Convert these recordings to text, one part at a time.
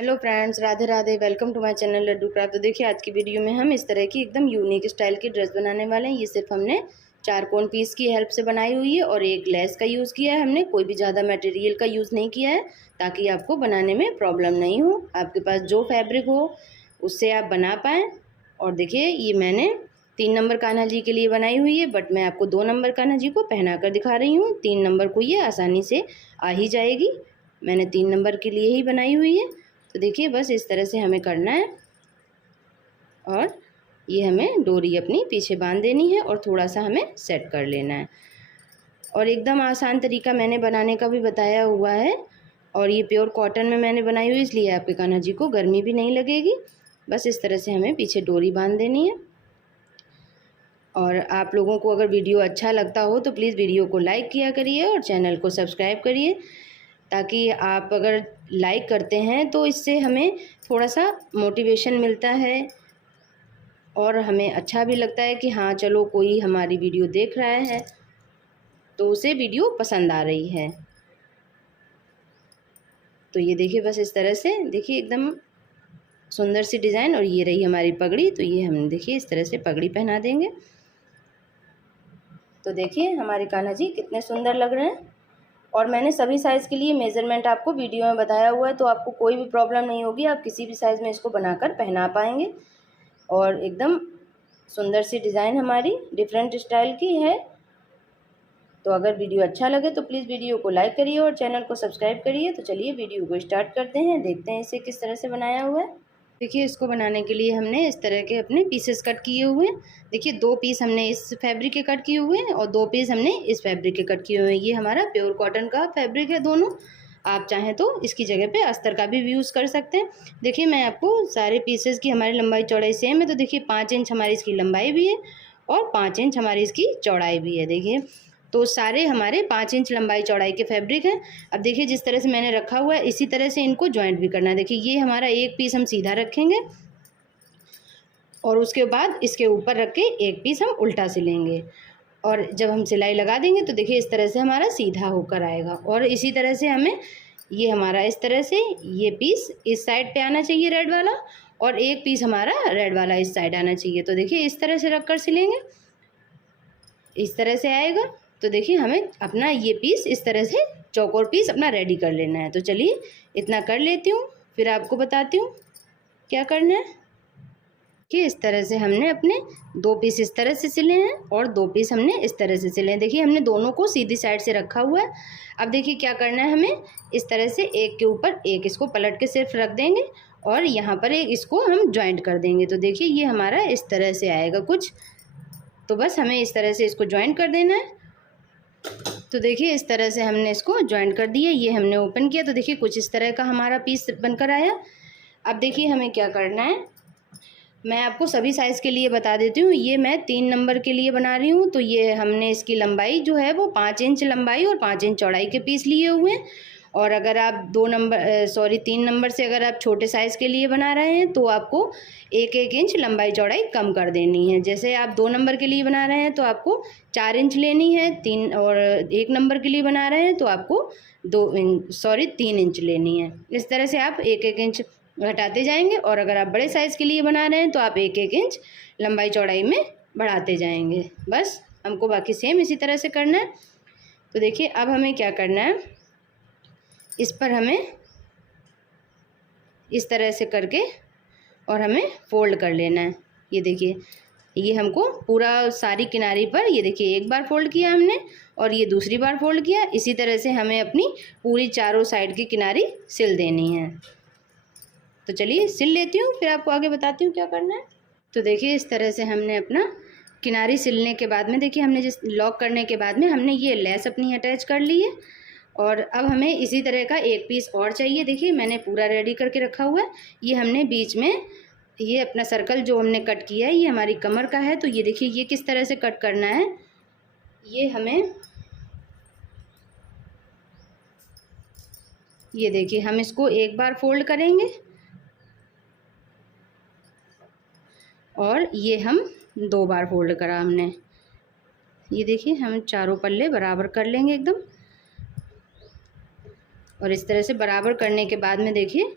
Hello friends, Radhe Radhe. Welcome to my channel Laddu Craft. तो देखिए आज की वीडियो में हम इस तरह की एकदम यूनिक स्टाइल की ड्रेस बनाने वाले हैं। ये सिर्फ हमने 4 कोन पीस की हेल्प से बनाई हुई है और एक लेस का यूज़ किया है। हमने कोई भी ज़्यादा मटेरियल का यूज़ नहीं किया है ताकि आपको बनाने में प्रॉब्लम नहीं हो। आपके पास जो फैब्रिक हो उससे आप बना पाएँ। और देखिए ये मैंने 3 नंबर कान्हा जी के लिए बनाई हुई है, बट मैं आपको 2 नंबर कान्हा जी को पहना कर दिखा रही हूँ। 3 नंबर को ये आसानी से आ ही जाएगी। मैंने 3 नंबर के लिए ही बनाई हुई है। तो देखिए बस इस तरह से हमें करना है और ये हमें डोरी अपनी पीछे बांध देनी है और थोड़ा सा हमें सेट कर लेना है। और एकदम आसान तरीका मैंने बनाने का भी बताया हुआ है और ये प्योर कॉटन में मैंने बनाई हुई, इसलिए आपके कान्हा जी को गर्मी भी नहीं लगेगी। बस इस तरह से हमें पीछे डोरी बांध देनी है। और आप लोगों को अगर वीडियो अच्छा लगता हो तो प्लीज़ वीडियो को लाइक किया करिए और चैनल को सब्सक्राइब करिए, ताकि आप अगर लाइक करते हैं तो इससे हमें थोड़ा सा मोटिवेशन मिलता है और हमें अच्छा भी लगता है कि हाँ चलो कोई हमारी वीडियो देख रहा है तो उसे वीडियो पसंद आ रही है। तो ये देखिए बस इस तरह से देखिए एकदम सुंदर सी डिज़ाइन। और ये रही हमारी पगड़ी। तो ये हम देखिए इस तरह से पगड़ी पहना देंगे। तो देखिए हमारे कान्हा जी कितने सुंदर लग रहे हैं। और मैंने सभी साइज़ के लिए मेज़रमेंट आपको वीडियो में बताया हुआ है, तो आपको कोई भी प्रॉब्लम नहीं होगी। आप किसी भी साइज़ में इसको बनाकर पहना पाएंगे। और एकदम सुंदर सी डिज़ाइन हमारी डिफरेंट स्टाइल की है। तो अगर वीडियो अच्छा लगे तो प्लीज़ वीडियो को लाइक करिए और चैनल को सब्सक्राइब करिए। तो चलिए वीडियो को स्टार्ट करते हैं, देखते हैं इसे किस तरह से बनाया हुआ है। देखिए इसको बनाने के लिए हमने इस तरह के अपने पीसेस कट किए हुए हैं। देखिए 2 पीस हमने इस फैब्रिक के कट किए हुए हैं और 2 पीस हमने इस फैब्रिक के कट किए हुए हैं। ये हमारा प्योर कॉटन का फैब्रिक है दोनों। आप चाहें तो इसकी जगह पे अस्तर का भी यूज़ कर सकते हैं। देखिए मैं आपको सारे पीसेस की हमारी लंबाई चौड़ाई सेम है। तो देखिए 5 इंच हमारी इसकी लंबाई भी है और 5 इंच हमारी इसकी चौड़ाई भी है। देखिए तो सारे हमारे 5 इंच लंबाई चौड़ाई के फैब्रिक हैं। अब देखिए जिस तरह से मैंने रखा हुआ है इसी तरह से इनको जॉइंट भी करना है। देखिए ये हमारा एक पीस हम सीधा रखेंगे और उसके बाद इसके ऊपर रख के एक पीस हम उल्टा सिलेंगे। और जब हम सिलाई लगा देंगे तो देखिए इस तरह से हमारा सीधा होकर आएगा। और इसी तरह से हमें ये हमारा इस तरह से ये पीस इस साइड पे आना चाहिए रेड वाला, और एक पीस हमारा रेड वाला इस साइड आना चाहिए। तो देखिए इस तरह से रख कर सिलेंगे, इस तरह से आएगा। तो देखिए हमें अपना ये पीस इस तरह से चौकोर पीस अपना रेडी कर लेना है। तो चलिए इतना कर लेती हूँ, फिर आपको बताती हूँ क्या करना है। कि इस तरह से हमने अपने 2 पीस इस तरह से सिले हैं और 2 पीस हमने इस तरह से सिले हैं। देखिए हमने दोनों को सीधी साइड से रखा हुआ है। अब देखिए क्या करना है, हमें इस तरह से एक के ऊपर एक इसको पलट के सिर्फ रख देंगे और यहाँ पर एक इसको हम जॉइंट कर देंगे। तो देखिए ये हमारा इस तरह से आएगा कुछ। तो बस हमें इस तरह से इसको जॉइंट कर देना है। तो देखिए इस तरह से हमने इसको जॉइंट कर दिया, ये हमने ओपन किया। तो देखिए कुछ इस तरह का हमारा पीस बनकर आया। अब देखिए हमें क्या करना है, मैं आपको सभी साइज़ के लिए बता देती हूँ। ये मैं 3 नंबर के लिए बना रही हूँ। तो ये हमने इसकी लंबाई जो है वो 5 इंच लंबाई और 5 इंच चौड़ाई के पीस लिए हुए हैं। और अगर आप 3 नंबर से अगर आप छोटे साइज़ के लिए बना रहे हैं तो आपको 1-1 इंच लंबाई चौड़ाई कम कर देनी है। जैसे आप 2 नंबर के लिए बना रहे हैं तो आपको 4 इंच लेनी है, 1 नंबर के लिए बना रहे हैं तो आपको 3 इंच लेनी है। इस तरह से आप 1-1 इंच घटाते जाएंगे। और अगर आप बड़े साइज़ के लिए बना रहे हैं तो आप 1-1 इंच लंबाई चौड़ाई में बढ़ाते जाएंगे। बस हमको बाकी सेम इसी तरह से करना है। तो देखिए अब हमें क्या करना है, इस पर हमें इस तरह से करके और हमें फोल्ड कर लेना है। ये देखिए ये हमको पूरा सारी किनारी पर, ये देखिए एक बार फोल्ड किया हमने और ये दूसरी बार फोल्ड किया। इसी तरह से हमें अपनी पूरी चारों साइड की किनारी सिल देनी है। तो चलिए सिल लेती हूँ, फिर आपको आगे बताती हूँ क्या करना है। तो देखिए इस तरह से हमने अपना किनारी सिलने के बाद में, देखिए हमने जिस लॉक करने के बाद में हमने ये लेस अपनी अटैच कर ली है। और अब हमें इसी तरह का एक पीस और चाहिए। देखिए मैंने पूरा रेडी करके रखा हुआ है। ये हमने बीच में ये अपना सर्कल जो हमने कट किया है ये हमारी कमर का है। तो ये देखिए ये किस तरह से कट करना है, ये हमें, ये देखिए हम इसको एक बार फोल्ड करेंगे और ये हम 2 बार फोल्ड करा हमने। ये देखिए हम चारों पल्ले बराबर कर लेंगे एकदम। और इस तरह से बराबर करने के बाद में देखिए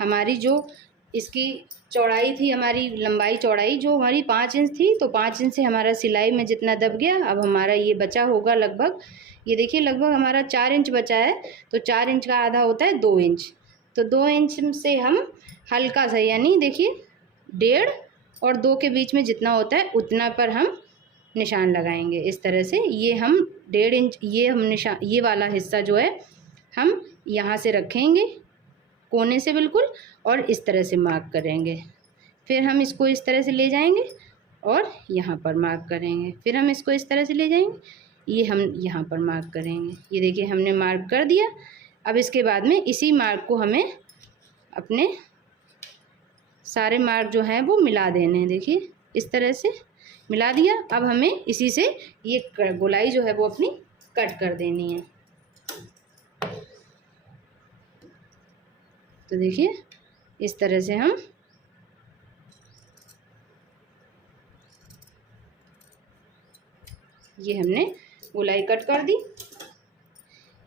हमारी जो इसकी चौड़ाई थी, हमारी लंबाई चौड़ाई जो हमारी 5 इंच थी, तो 5 इंच से हमारा सिलाई में जितना दब गया, अब हमारा ये बचा होगा लगभग, ये देखिए लगभग हमारा 4 इंच बचा है। तो 4 इंच का आधा होता है 2 इंच, तो 2 इंच से हम हल्का सा, यानी देखिए 1.5 और 2 के बीच में जितना होता है उतना पर हम निशान लगाएंगे इस तरह से। ये हम 1.5 इंच, ये हम निशान, ये वाला हिस्सा जो है हम यहाँ से रखेंगे कोने से बिल्कुल, और इस तरह से मार्क करेंगे। फिर हम इसको इस तरह से ले जाएंगे और यहाँ पर मार्क करेंगे। फिर हम इसको इस तरह से ले जाएंगे, ये हम यहाँ पर मार्क करेंगे। ये देखिए हमने मार्क कर दिया। अब इसके बाद में इसी मार्क को हमें अपने सारे मार्क जो हैं वो मिला देने हैं। देखिए इस तरह से मिला दिया। अब हमें इसी से ये गोलाई जो है वो अपनी कट कर देनी है। तो देखिए इस तरह से हम ये हमने गोलाई कट कर दी।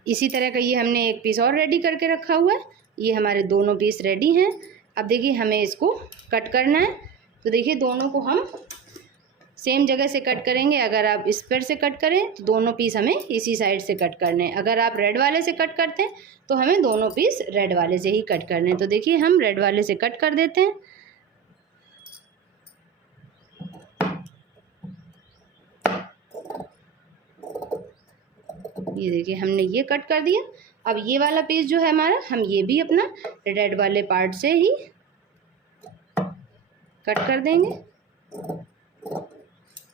इसी तरह का ये हमने एक पीस और रेडी करके रखा हुआ है। ये हमारे दोनों पीस रेडी हैं। अब देखिए हमें इसको कट करना है। तो देखिए दोनों को हम सेम जगह से कट करेंगे। अगर आप इस पर से कट करें तो दोनों पीस हमें इसी साइड से कट करने हैं। अगर आप रेड वाले से कट करते हैं तो हमें दोनों पीस रेड वाले से ही कट करने हैं। तो देखिए हम रेड वाले से कट कर देते हैं। ये देखिए हमने ये कट कर दिया। अब ये वाला पीस जो है हमारा, हम ये भी अपना रेड वाले पार्ट से ही कट कर देंगे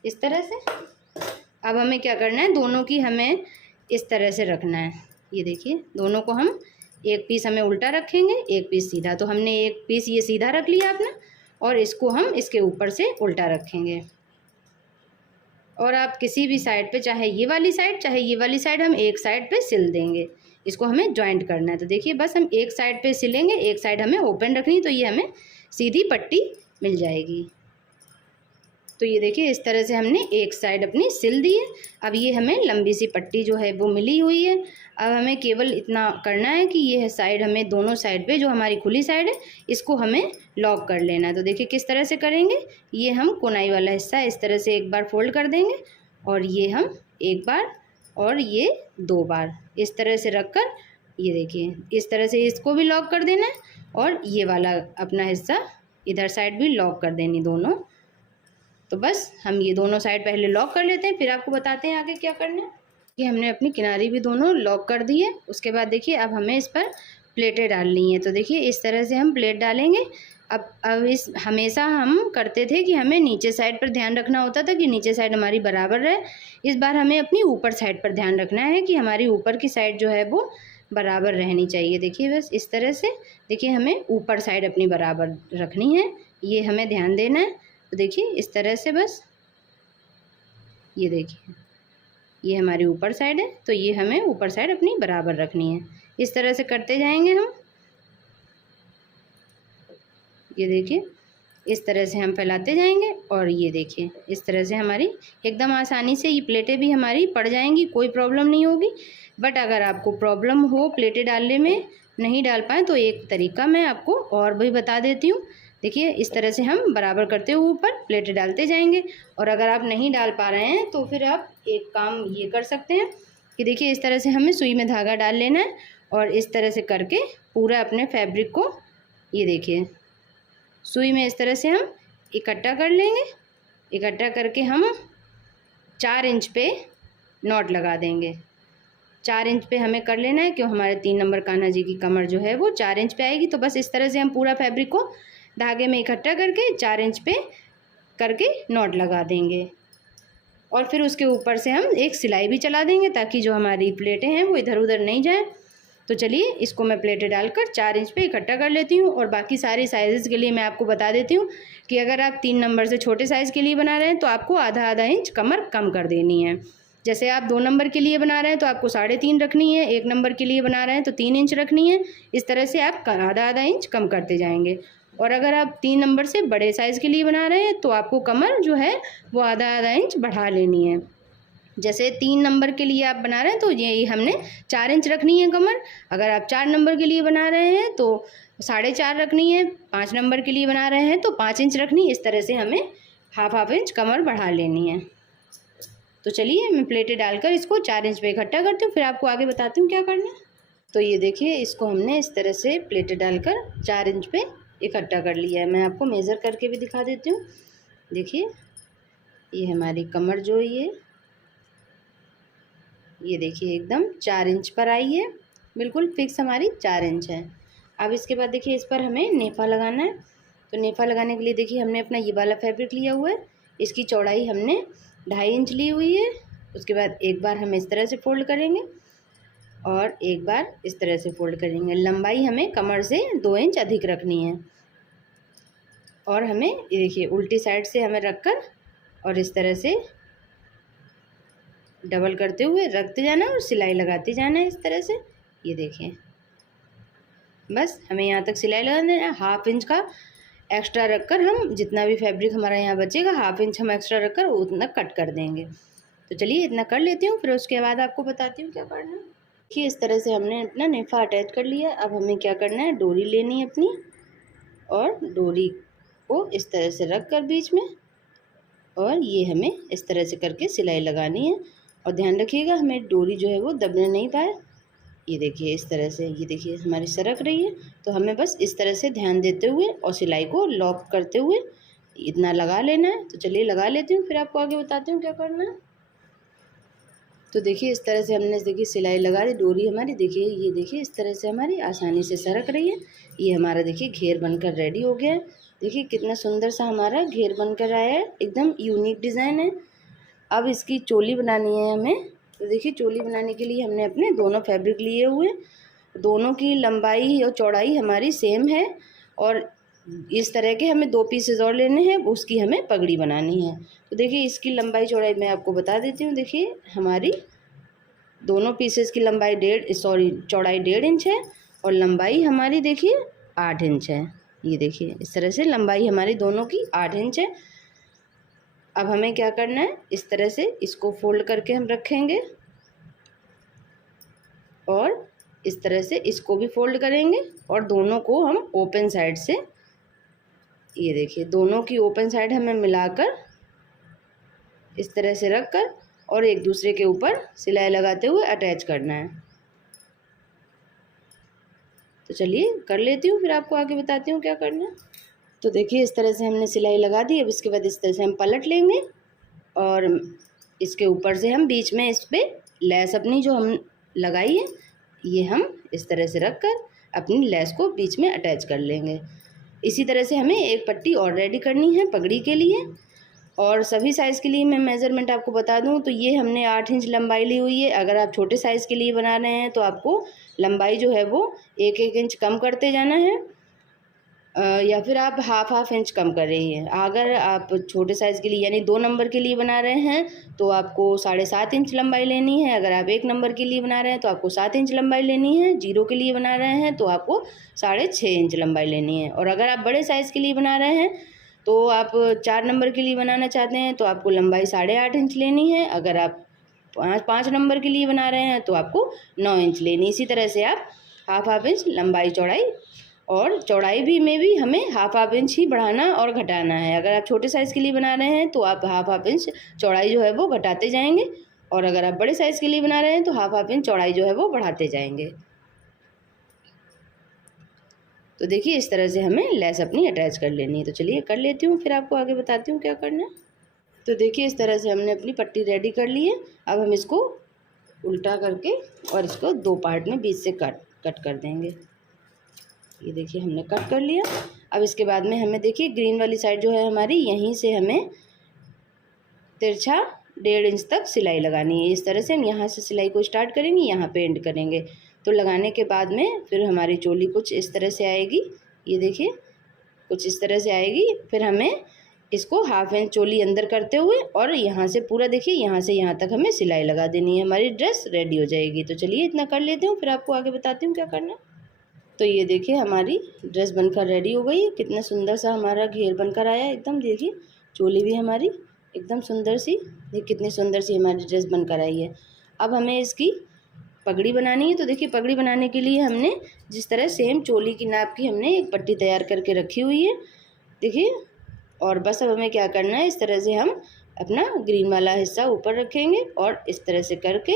इस तरह से। अब हमें क्या करना है, दोनों की हमें इस तरह से रखना है। ये देखिए दोनों को हम, एक पीस हमें उल्टा रखेंगे, एक पीस सीधा। तो हमने एक पीस ये सीधा रख लिया अपना, और इसको हम इसके ऊपर से उल्टा रखेंगे। और आप किसी भी साइड पे, चाहे ये वाली साइड चाहे ये वाली साइड, हम एक साइड पे सिल देंगे। इसको हमें जॉइंट करना है। तो देखिए बस हम एक साइड पे सिलेंगे, एक साइड हमें ओपन रखनी है, तो ये हमें सीधी पट्टी मिल जाएगी। तो ये देखिए इस तरह से हमने एक साइड अपनी सिल दी है। अब ये हमें लंबी सी पट्टी जो है वो मिली हुई है। अब हमें केवल इतना करना है कि ये साइड हमें, दोनों साइड पे जो हमारी खुली साइड है, इसको हमें लॉक कर लेना है। तो देखिए किस तरह से करेंगे। ये हम कोनाई वाला हिस्सा इस तरह से एक बार फोल्ड कर देंगे, और ये हम एक बार और ये 2 बार इस तरह से रख कर, ये देखिए इस तरह से इसको भी लॉक कर देना है, और ये वाला अपना हिस्सा इधर साइड भी लॉक कर देनी दोनों। तो बस हम ये दोनों साइड पहले लॉक कर लेते हैं, फिर आपको बताते हैं आगे क्या करना है। कि हमने अपनी किनारी भी दोनों लॉक कर दी है। उसके बाद देखिए अब हमें इस पर प्लेटें डालनी है। तो देखिए इस तरह से हम प्लेट डालेंगे। अब इस हमेशा हम करते थे कि हमें नीचे साइड पर ध्यान रखना होता था कि नीचे साइड हमारी बराबर रहे। इस बार हमें अपनी ऊपर साइड पर ध्यान रखना है कि हमारी ऊपर की साइड जो है वो बराबर रहनी चाहिए। देखिए बस इस तरह से, देखिए हमें ऊपर साइड अपनी बराबर रखनी है, ये हमें ध्यान देना है। तो देखिए इस तरह से बस, ये देखिए ये हमारी ऊपर साइड है, तो ये हमें ऊपर साइड अपनी बराबर रखनी है। इस तरह से करते जाएंगे हम। ये देखिए इस तरह से हम फैलाते जाएंगे, और ये देखिए इस तरह से हमारी एकदम आसानी से ये प्लेटें भी हमारी पड़ जाएंगी, कोई प्रॉब्लम नहीं होगी। बट अगर आपको प्रॉब्लम हो प्लेटें डालने में, नहीं डाल पाएँ, तो एक तरीका मैं आपको और भी बता देती हूँ। देखिए इस तरह से हम बराबर करते हुए ऊपर प्लेटें डालते जाएंगे। और अगर आप नहीं डाल पा रहे हैं तो फिर आप एक काम ये कर सकते हैं कि देखिए इस तरह से हमें सुई में धागा डाल लेना है, और इस तरह से करके पूरा अपने फैब्रिक को, ये देखिए सुई में इस तरह से हम इकट्ठा कर लेंगे। इकट्ठा करके हम 4 इंच पे नॉट लगा देंगे। 4 इंच पे हमें कर लेना है, क्यों हमारे 3 नंबर कान्हा जी की कमर जो है वो 4 इंच पे आएगी। तो बस इस तरह से हम पूरा फैब्रिक को धागे में इकट्ठा करके 4 इंच पे करके नॉट लगा देंगे। और फिर उसके ऊपर से हम एक सिलाई भी चला देंगे, ताकि जो हमारी प्लेटें हैं वो इधर उधर नहीं जाएं। तो चलिए इसको मैं प्लेटें डालकर 4 इंच पे इकट्ठा कर लेती हूँ। और बाकी सारे साइज़ के लिए मैं आपको बता देती हूँ कि अगर आप 3 नंबर से छोटे साइज़ के लिए बना रहे हैं तो आपको आधा इंच कमर कम कर देनी है। जैसे आप 2 नंबर के लिए बना रहे हैं तो आपको 3.5 रखनी है, 1 नंबर के लिए बना रहे हैं तो 3 इंच रखनी है। इस तरह से आप आधा इंच कम करते जाएंगे। और अगर आप 3 नंबर से बड़े साइज़ के लिए बना रहे हैं तो आपको कमर जो है वो आधा इंच बढ़ा लेनी है। जैसे 3 नंबर के लिए आप बना रहे हैं तो ये हमने 4 इंच रखनी है कमर। अगर आप 4 नंबर के लिए बना रहे हैं तो 4.5 रखनी है, 5 नंबर के लिए बना रहे हैं तो 5 इंच रखनी। इस तरह से हमें हाफ इंच कमर बढ़ा लेनी है। तो चलिए मैं प्लेटें डालकर इसको 4 इंच पे इकट्ठा करती हूँ, फिर आपको आगे बताती हूँ क्या करना है। तो ये देखिए, इसको हमने इस तरह से प्लेटें डालकर 4 इंच पे इकट्ठा कर लिया है। मैं आपको मेज़र करके भी दिखा देती हूँ। देखिए, ये हमारी कमर जो है ये देखिए एकदम 4 इंच पर आई है, बिल्कुल फिक्स हमारी 4 इंच है। अब इसके बाद देखिए, इस पर हमें नेफा लगाना है। तो नेफा लगाने के लिए देखिए, हमने अपना ये वाला फैब्रिक लिया हुआ है। इसकी चौड़ाई हमने 2.5 इंच ली हुई है। उसके बाद एक बार हम इस तरह से फ़ोल्ड करेंगे और एक बार इस तरह से फ़ोल्ड करेंगे। लंबाई हमें कमर से 2 इंच अधिक रखनी है। और हमें ये देखिए, उल्टी साइड से हमें रखकर और इस तरह से डबल करते हुए रखते जाना और सिलाई लगाते जाना है इस तरह से। ये देखिए, बस हमें यहाँ तक सिलाई लगाना है। 1/2 इंच का एक्स्ट्रा रखकर हम जितना भी फैब्रिक हमारा यहाँ बचेगा 1/2 इंच हम एक्स्ट्रा रखकर उतना कट कर देंगे। तो चलिए इतना कर लेती हूँ, फिर उसके बाद आपको बताती हूँ क्या करना है। देखिए, इस तरह से हमने अपना नेफा अटैच कर लिया। अब हमें क्या करना है, डोरी लेनी है अपनी और डोरी को इस तरह से रख कर बीच में, और ये हमें इस तरह से करके सिलाई लगानी है। और ध्यान रखिएगा हमें डोरी जो है वो दबने नहीं पाए। ये देखिए इस तरह से, ये देखिए हमारी सरक रही है। तो हमें बस इस तरह से ध्यान देते हुए और सिलाई को लॉक करते हुए इतना लगा लेना है। तो चलिए लगा लेती हूँ, फिर आपको आगे बताती हूँ क्या करना है। तो देखिए, इस तरह से हमने देखिए सिलाई लगा दी। डोरी हमारी देखिए, ये देखिए इस तरह से हमारी आसानी से सरक रही है। ये हमारा देखिए घेर बनकर रेडी हो गया है। देखिए कितना सुंदर सा हमारा घेर बनकर आया है, एकदम यूनिक डिज़ाइन है। अब इसकी चोली बनानी है हमें। तो देखिए, चोली बनाने के लिए हमने अपने दोनों फैब्रिक लिए हुए, दोनों की लंबाई और चौड़ाई हमारी सेम है। और इस तरह के हमें 2 पीसेस और लेने हैं, उसकी हमें पगड़ी बनानी है। तो देखिए, इसकी लंबाई चौड़ाई मैं आपको बता देती हूँ। देखिए, हमारी दोनों पीसेस की लंबाई चौड़ाई 1.5 इंच है और लंबाई हमारी देखिए 8 इंच है। ये देखिए इस तरह से लंबाई हमारी दोनों की 8 इंच है। अब हमें क्या करना है, इस तरह से इसको फोल्ड करके हम रखेंगे और इस तरह से इसको भी फोल्ड करेंगे और दोनों को हम ओपन साइड से, ये देखिए दोनों की ओपन साइड हमें मिलाकर इस तरह से रखकर और एक दूसरे के ऊपर सिलाई लगाते हुए अटैच करना है। तो चलिए कर लेती हूँ, फिर आपको आगे बताती हूँ क्या करना है। तो देखिए, इस तरह से हमने सिलाई लगा दी। अब इसके बाद इस तरह से हम पलट लेंगे और इसके ऊपर से हम बीच में इस पर लेस अपनी जो हम लगाई है, ये हम इस तरह से रख कर अपनी लेस को बीच में अटैच कर लेंगे। इसी तरह से हमें एक पट्टी और रेडी करनी है पगड़ी के लिए। और सभी साइज़ के लिए मैं मेज़रमेंट आपको बता दूं तो ये हमने 8 इंच लंबाई ली हुई है। अगर आप छोटे साइज़ के लिए बना रहे हैं तो आपको लंबाई जो है वो 1-1 इंच कम करते जाना है, या फिर आप हाफ इंच कम कर रही हैं। अगर आप छोटे साइज़ के लिए यानी 2 नंबर के लिए बना रहे हैं तो आपको 7.5 इंच लंबाई लेनी है। अगर आप 1 नंबर के लिए बना रहे हैं तो आपको 7 इंच लंबाई लेनी है। 0 के लिए बना रहे हैं तो आपको 6.5 इंच लंबाई लेनी है। और अगर आप बड़े साइज़ के लिए बना रहे हैं तो आप 4 नंबर के लिए बनाना चाहते हैं तो आपको लंबाई 8.5 इंच लेनी है। अगर आप 5 नंबर के लिए बना रहे हैं तो आपको 9 इंच लेनी। इसी तरह से आप हाफ इंच लंबाई चौड़ाई और चौड़ाई में भी हमें हाफ इंच ही बढ़ाना और घटाना है। अगर आप छोटे साइज़ के लिए बना रहे हैं तो आप हाफ इंच चौड़ाई जो है वो घटाते जाएंगे, और अगर आप बड़े साइज़ के लिए बना रहे हैं तो हाफ इंच चौड़ाई जो है वो बढ़ाते जाएंगे। तो देखिए, इस तरह से हमें लेस अपनी अटैच कर लेनी है। तो चलिए कर लेती हूँ, फिर आपको आगे बताती हूँ क्या करना है। तो देखिए, इस तरह से हमने अपनी पट्टी रेडी कर ली है। अब हम इसको उल्टा करके और इसको 2 पार्ट में बीच से कट कर देंगे। ये देखिए हमने कट कर लिया। अब इसके बाद में हमें देखिए ग्रीन वाली साइड जो है हमारी, यहीं से हमें तिरछा 1.5 इंच तक सिलाई लगानी है। इस तरह से हम यहाँ से सिलाई को स्टार्ट करेंगे, यहाँ पे एंड करेंगे। तो लगाने के बाद में फिर हमारी चोली कुछ इस तरह से आएगी। ये देखिए कुछ इस तरह से आएगी। फिर हमें इसको हाफ इंच चोली अंदर करते हुए और यहाँ से पूरा देखिए यहाँ से यहाँ तक हमें सिलाई लगा देनी है। हमारी ड्रेस रेडी हो जाएगी। तो चलिए इतना कर लेती हूँ, फिर आपको आगे बताती हूँ क्या करना है। तो ये देखिए हमारी ड्रेस बनकर रेडी हो गई है। कितना सुंदर सा हमारा घेर बनकर आया है एकदम। देखिए चोली भी हमारी एकदम सुंदर सी, देखिए कितनी सुंदर सी हमारी ड्रेस बनकर आई है। अब हमें इसकी पगड़ी बनानी है। तो देखिए पगड़ी बनाने के लिए हमने जिस तरह सेम चोली की नाप की हमने एक पट्टी तैयार करके रखी हुई है, देखिए। और बस अब हमें क्या करना है, इस तरह से हम अपना ग्रीन वाला हिस्सा ऊपर रखेंगे और इस तरह से करके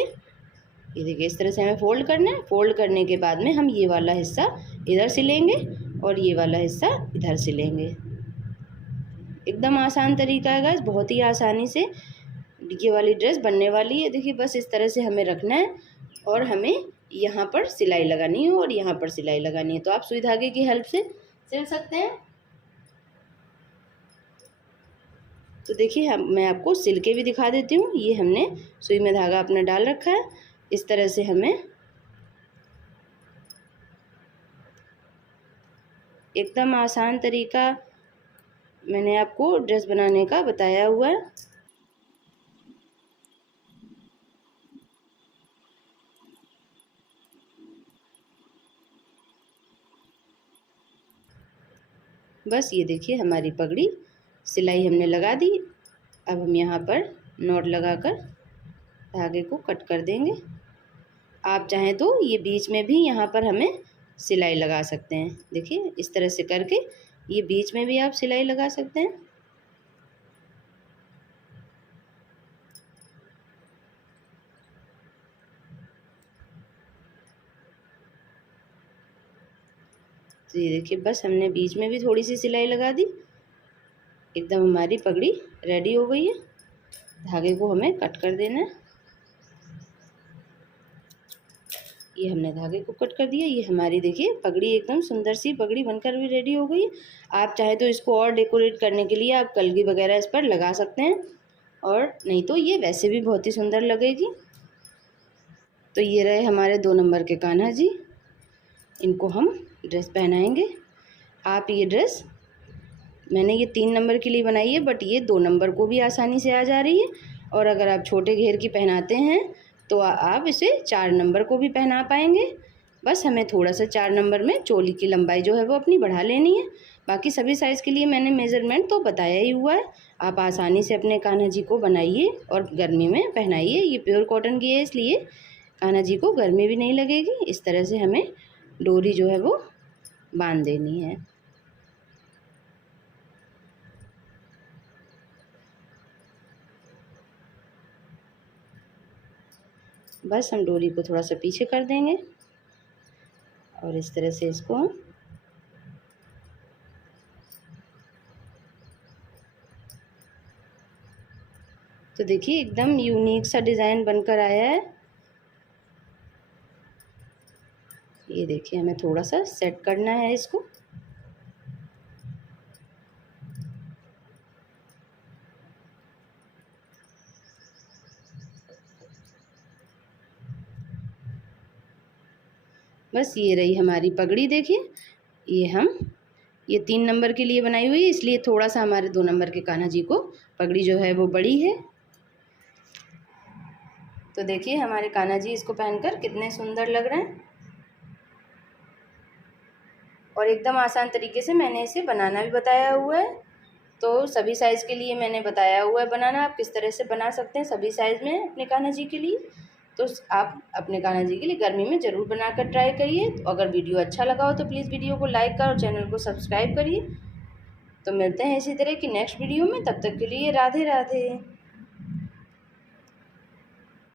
ये देखिए इस तरह से हमें फोल्ड करना है। फोल्ड करने के बाद में हम ये वाला हिस्सा इधर सिलेंगे और ये वाला हिस्सा इधर सिलेंगे। एकदम आसान तरीका है गाइस, बहुत ही आसानी से ये वाली ड्रेस बनने वाली है। देखिए बस इस तरह से हमें रखना है और हमें यहाँ पर सिलाई लगानी है और यहाँ पर सिलाई लगानी है। तो आप सुई धागे की हेल्प से सिल सकते हैं। तो देखिए मैं आपको सिल के भी दिखा देती हूँ। ये हमने सुई में धागा अपना डाल रखा है, इस तरह से हमें एकदम आसान तरीका मैंने आपको ड्रेस बनाने का बताया हुआ है। बस ये देखिए हमारी पगड़ी सिलाई हमने लगा दी। अब हम यहाँ पर नॉट लगाकर धागे को कट कर देंगे। आप चाहें तो ये बीच में भी यहाँ पर हमें सिलाई लगा सकते हैं। देखिए इस तरह से करके ये बीच में भी आप सिलाई लगा सकते हैं। तो ये देखिए बस हमने बीच में भी थोड़ी सी सिलाई लगा दी। एकदम हमारी पगड़ी रेडी हो गई है। धागे को हमें कट कर देना है। ये हमने धागे को कट कर दिया। ये हमारी देखिए पगड़ी एकदम सुंदर सी पगड़ी बनकर भी रेडी हो गई है। आप चाहे तो इसको और डेकोरेट करने के लिए आप कलगी वगैरह इस पर लगा सकते हैं, और नहीं तो ये वैसे भी बहुत ही सुंदर लगेगी। तो ये रहे हमारे 2 नंबर के कान्हा जी। इनको हम ड्रेस पहनाएंगे। आप ये ड्रेस मैंने ये 3 नंबर के लिए बनाई है, बट ये 2 नंबर को भी आसानी से आ जा रही है। और अगर आप छोटे घेर की पहनाते हैं तो आप इसे 4 नंबर को भी पहना पाएंगे। बस हमें थोड़ा सा 4 नंबर में चोली की लंबाई जो है वो अपनी बढ़ा लेनी है। बाकी सभी साइज़ के लिए मैंने मेज़रमेंट तो बताया ही हुआ है। आप आसानी से अपने कान्हा जी को बनाइए और गर्मी में पहनाइए। ये प्योर कॉटन की है, इसलिए कान्हा जी को गर्मी भी नहीं लगेगी। इस तरह से हमें डोरी जो है वो बांध देनी है। बस हम डोरी को थोड़ा सा पीछे कर देंगे और इस तरह से इसको हम तो देखिए एकदम यूनिक सा डिज़ाइन बनकर आया है। ये देखिए हमें थोड़ा सा सेट करना है इसको। बस ये रही हमारी पगड़ी। देखिए ये 3 नंबर के लिए बनाई हुई है, इसलिए थोड़ा सा हमारे 2 नंबर के कान्हा जी को पगड़ी जो है वो बड़ी है। तो देखिए हमारे कान्हा जी इसको पहनकर कितने सुंदर लग रहे हैं। और एकदम आसान तरीके से मैंने इसे बनाना भी बताया हुआ है। तो सभी साइज़ के लिए मैंने बताया हुआ है बनाना, आप किस तरह से बना सकते हैं सभी साइज़ में अपने कान्हा जी के लिए। तो आप अपने कान्हा जी के लिए गर्मी में ज़रूर बनाकर ट्राई करिए। तो अगर वीडियो अच्छा लगा हो तो प्लीज़ वीडियो को लाइक कर और चैनल को सब्सक्राइब करिए। तो मिलते हैं इसी तरह की नेक्स्ट वीडियो में, तब तक के लिए राधे राधे।